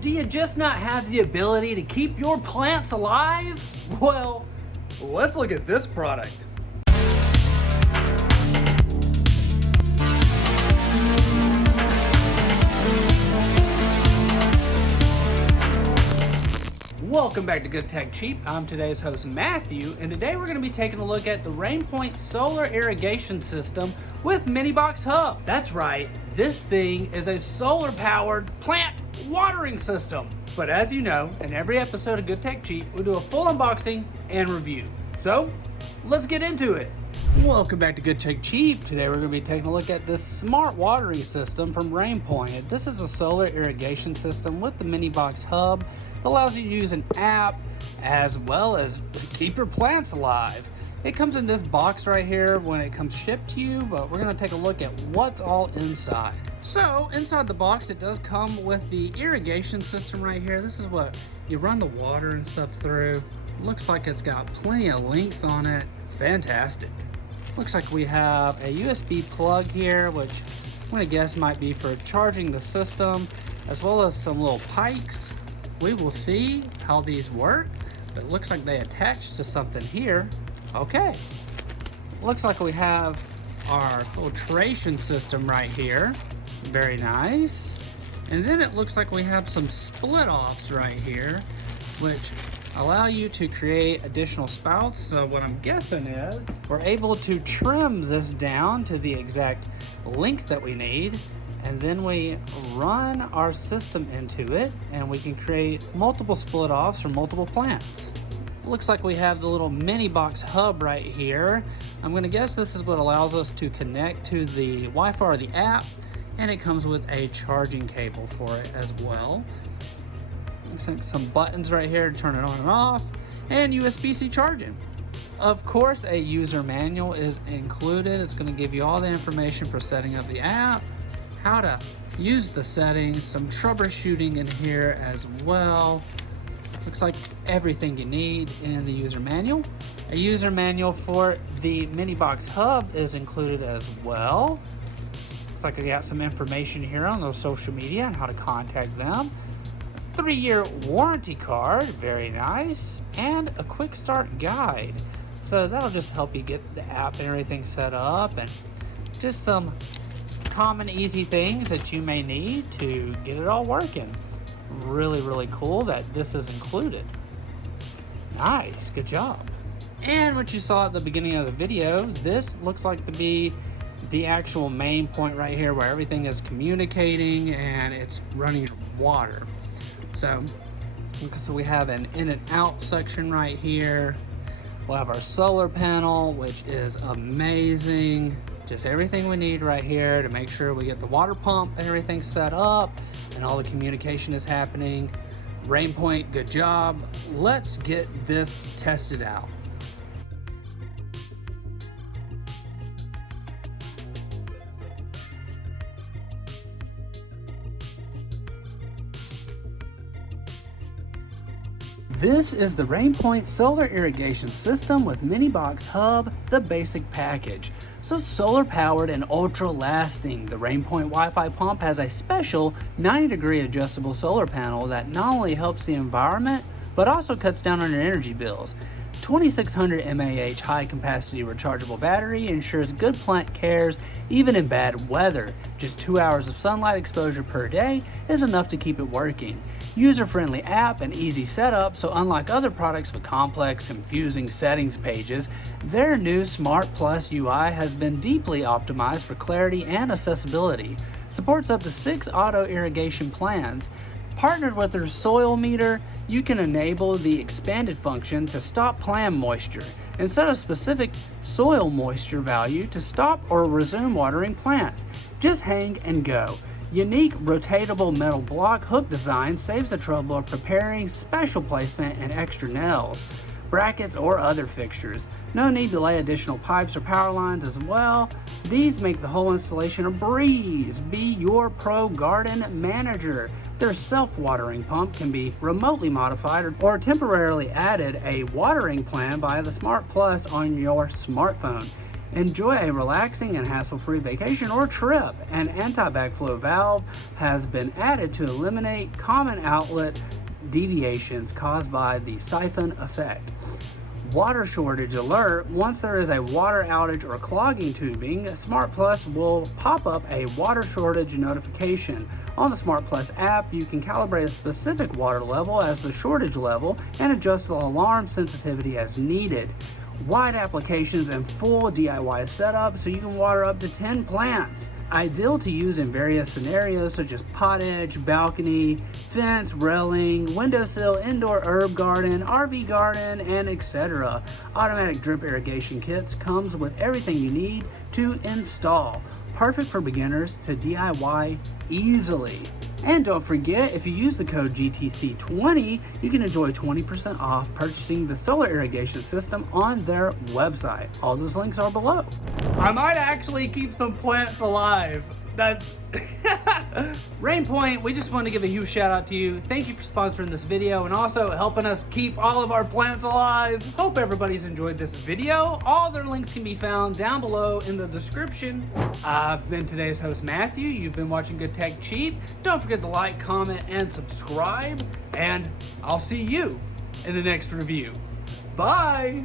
Do you just not have the ability to keep your plants alive? Well, let's look at this product. welcome back to Good Tech Cheap. I'm today's host Matthew, and today we're going to be taking a look at the RAINPOINT solar irrigation system with mini box hub. That's right, this thing is a solar powered plant watering system. But as you know, in every episode of Good Tech Cheap, we do a full unboxing and review. So let's get into it. Welcome back to Good Tech Cheap. Today we're going to be taking a look at this smart watering system from RAINPOINT. This is a solar irrigation system with the mini box hub. It allows you to use an app as well as keep your plants alive. It comes in this box right here when it comes shipped to you, but we're going to take a look at what's all inside. So inside the box it does come with the irrigation system right here. This is what you run the water and stuff through. Looks like it's got plenty of length on it. Fantastic. Looks like we have a USB plug here, which I'm going to guess might be for charging the system, as well as some little pipes. We will see how these work, but it looks like they attach to something here. Okay. Looks like we have our filtration system right here. Very nice. And then it looks like we have some split offs right here, which allow you to create additional spouts. So what I'm guessing is we're able to trim this down to the exact length that we need, and then we run our system into it and we can create multiple split offs for multiple plants. Looks like we have the little mini box hub right here. I'm going to guess this is what allows us to connect to the Wi-Fi or the app, and it comes with a charging cable for it as well. Looks like some buttons right here to turn it on and off, and USB-C charging. Of course, a user manual is included. It's going to give you all the information for setting up the app, how to use the settings, some troubleshooting in here as well. Looks like everything you need in the user manual. A user manual for the mini box hub is included as well. Looks like I got some information here on those social media and how to contact them. 3-year warranty card, very nice, and a quick start guide. So that'll just help you get the app and everything set up, and just some common easy things that you may need to get it all working. Really cool that this is included. Nice, good job. And what you saw at the beginning of the video, this looks like to be the actual main point right here where everything is communicating and it's running water. So we have an in and out section right here. We'll have our solar panel, which is amazing. Just everything we need right here to make sure we get the water pump and everything set up and all the communication is happening. RAINPOINT, good job. Let's get this tested out. This is the RAINPOINT solar irrigation system with mini box hub, the basic package. So solar powered and ultra lasting, the RAINPOINT Wi-Fi pump has a special 90-degree adjustable solar panel that not only helps the environment, but also cuts down on your energy bills. 2600 mAh high capacity rechargeable battery ensures good plant cares even in bad weather. Just 2 hours of sunlight exposure per day is enough to keep it working. User-friendly app and easy setup, so unlike other products with complex, confusing settings pages, their new Smart Plus UI has been deeply optimized for clarity and accessibility. Supports up to 6 auto irrigation plans. Partnered with their soil meter, you can enable the expanded function to stop plant moisture and set a specific soil moisture value to stop or resume watering plants. Just hang and go. Unique rotatable metal block hook design saves the trouble of preparing special placement and extra nails, brackets, or other fixtures. No need to lay additional pipes or power lines as well. These make the whole installation a breeze. Be your pro garden manager. Their self-watering pump can be remotely modified or temporarily added a watering plan via the Smart Plus on your smartphone. Enjoy a relaxing and hassle-free vacation or trip. An anti-backflow valve has been added to eliminate common outlet deviations caused by the siphon effect. Water shortage alert. Once there is a water outage or clogging tubing, Smart Plus will pop up a water shortage notification. On the Smart Plus app, you can calibrate a specific water level as the shortage level and adjust the alarm sensitivity as needed. Wide applications and full DIY setup so you can water up to 10 plants. Ideal to use in various scenarios such as pottage, balcony, fence, railing, windowsill, indoor herb garden, RV garden, and etc. Automatic drip irrigation kits comes with everything you need to install. Perfect for beginners to DIY easily. And don't forget, if you use the code GTC20, you can enjoy 20% off purchasing the solar irrigation system on their website. All those links are below. I might actually keep some plants alive. That's RAINPOINT, we just want to give a huge shout out to you. Thank you for sponsoring this video and also helping us keep all of our plants alive. Hope everybody's enjoyed this video. All their links can be found down below in the description. I've been today's host, Matthew. You've been watching Good Tech Cheap. Don't forget to like, comment, and subscribe. And I'll see you in the next review. Bye.